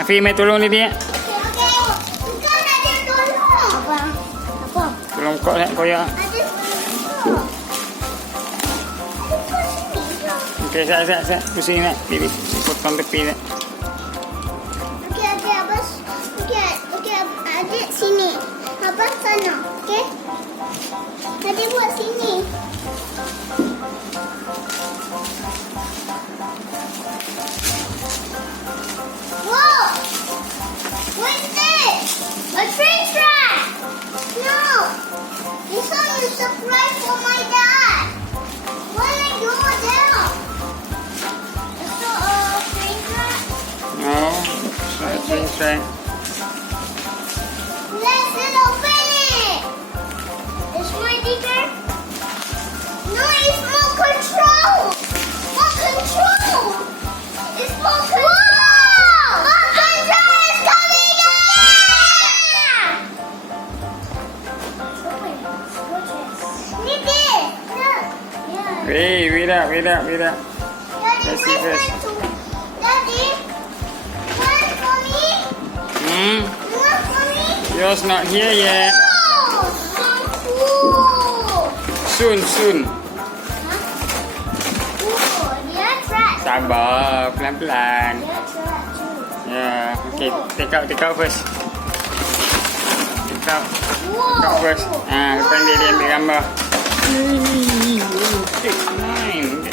Afi, mai tolong ni dia. Kau nak dia tolong. Apa? Tolong kau nak koyak. Ada tolong. Okey, sat. Pusing nak. Bibi, potong tepi nak. Okey, Abang. Okey, adik sini. Abang sana. Okey? Adik buat sini. Whoa! What's this? A train track! No! This one is surprise for my dad. Why did I go down? It's not a train track. No, try. Let's open it. It's my digger. No, it's more control. More control. It's more control. More control is coming in. Open. Need it. Look. Yeah. Wait up. Daddy, Let's see where's first. my tool? Daddy, one for me. One for me. Yours not here yet. Oh, so cool. Soon. Cool. Dia track. Sabar, pelan-pelan. Dia track too. Ya, okay. Take out first. Take out Wow. first. Lepas ni dia ambil gambar. That's mine.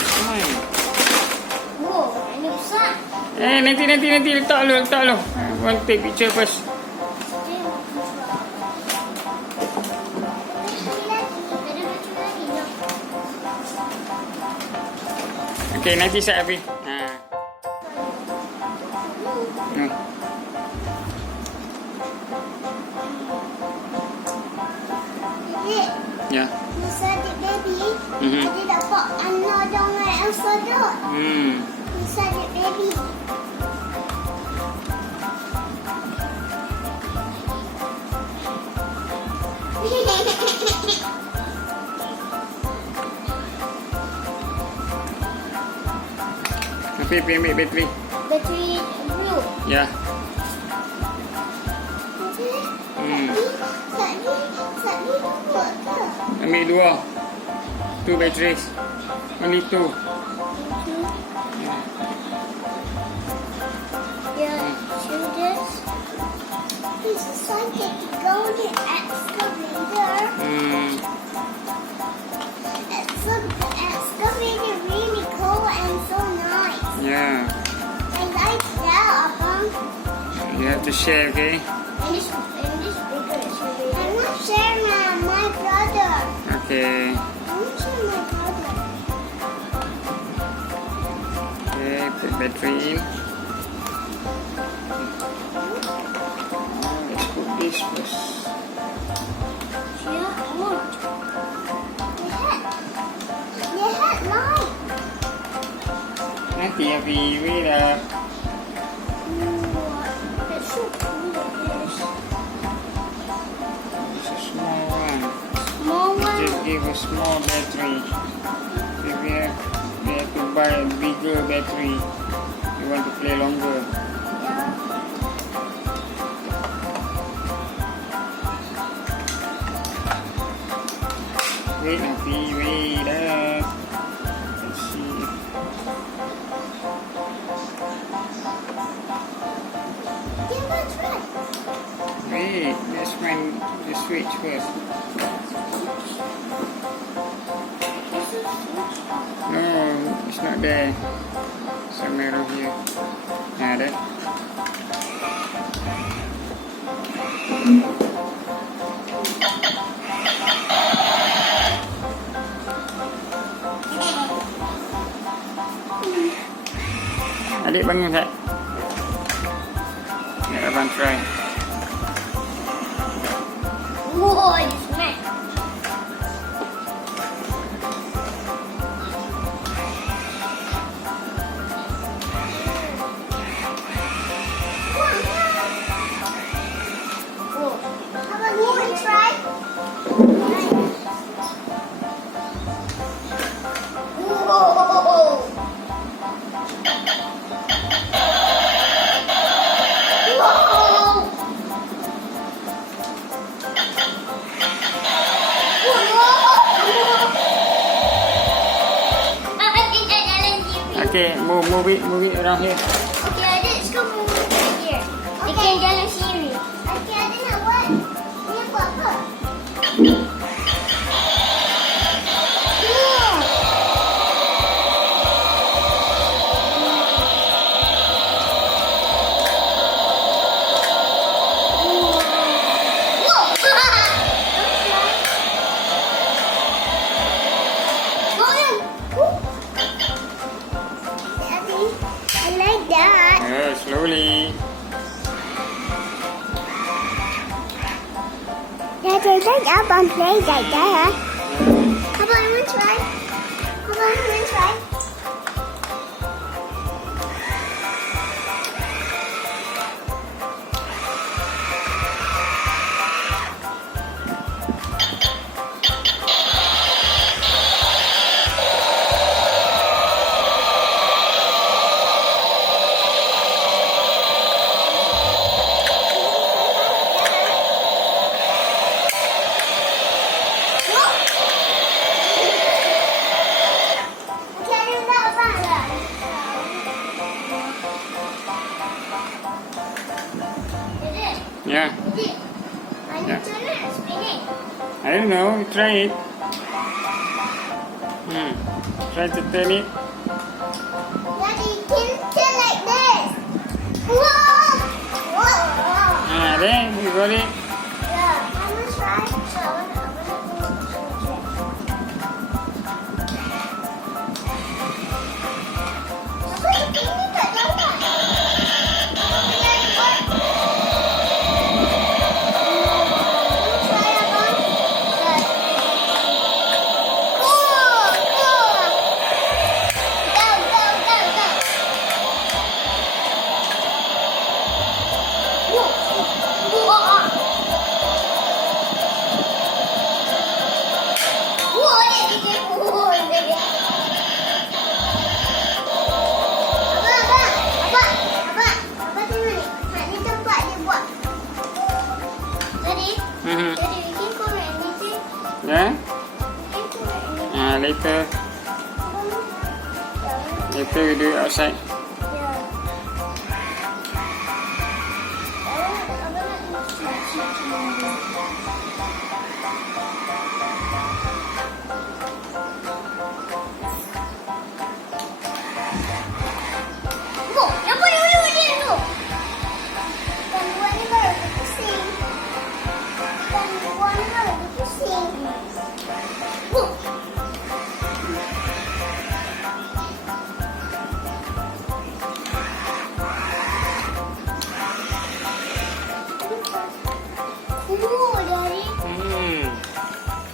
Wow, ini besar. Nanti letak lu. Want take picture first. Dia mau control. Okay, nanti set Afi. Ya. Masa adik baby, Mhm. dia dapat Anna dengan Elsa dot. Masa adik baby. Afi ambil bateri. Bateri blue. Ya. Tadi buat ke? Ambil 2. 2 batteries. Only 2. Yeah, do this. This is like a golden excavator. Excavator really cool and so nice. Ya. I like that, Abang. You have to share, okay? And this bigger is really. I want to share my brother. Okay. I want to share my brother. Okay, put battery in. Let's put this first. Yeah, look. The headlight. Nanti Afi, wait up. It's so cool. It's a small one. Small one. Just give a small battery. If we have to buy a bigger battery. You want to play longer. Yeah. Wait Afi, wait up. Let's see. Yeah, that's right. Wait, let's find the switch first. This is switch off. No, it's not there. Somewhere over here. That. Adik bangun tak? Let abang try. Whoa, it's smack. Whoa. How about you try? Okay, move it around here. Okay, adik suka move right here. Dia kan jalan sendiri. Okay, adik nak buat. Ni buat apa? Slowly. Daddy, Abang play like that. Abang, I want to try. Abang, I want to try. Yeah. I need to learn spinning. I don't know. Try it. Try to turn it. Daddy, turn like this. Whoa! Whoa! There. You got it. Yeah, I want to try. So I want to do a trick. Apa ini tak jalan? Yeah. Later we do it outside.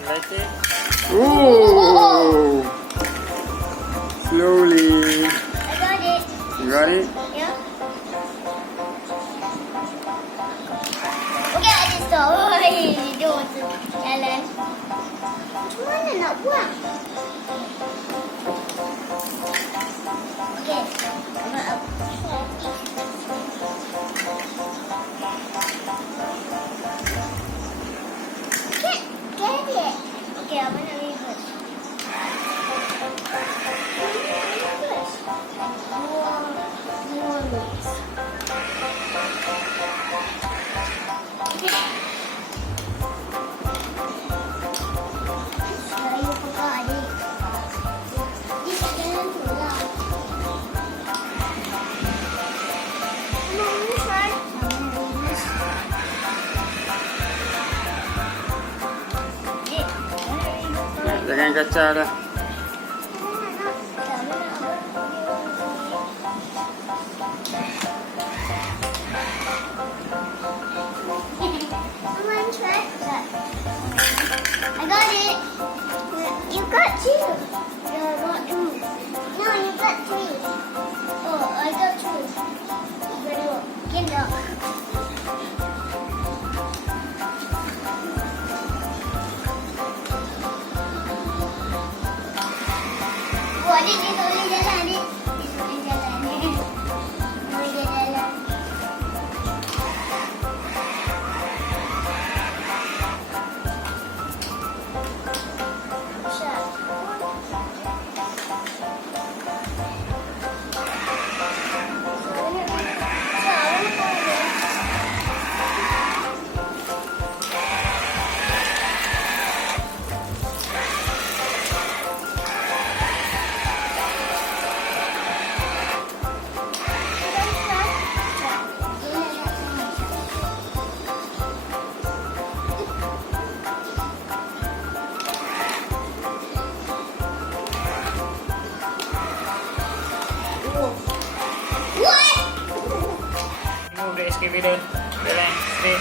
Like it? Ooh! Slowly. I got it. You got it? Yeah. Okay, I just saw. You don't want to jalan. Macam mana nak buat? Okay. Get it. Okay, I'm gonna reverse. Reverse. More moves. Saya buka adik. Dia tak jalan tu lah. Mama, try. Jangan kacau dah. I got it. You got two. No, not two. No, you got three. Oh, I got two. Very well. Get up. Oh, adik dia tak boleh jalan, adik. Dia tak boleh jalan. Tak boleh jalan. excavator. Jalan, stay.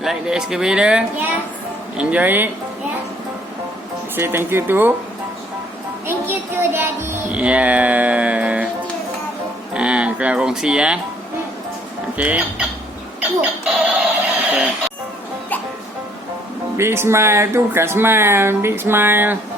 Like the excavator? Yes. Enjoy it? Yes. Say thank you to? Thank you too, Daddy. Yeah. Thank you, Daddy. Kena kongsi Okay. Whoa. Okay. Big smile tu, bukan smile. Big smile.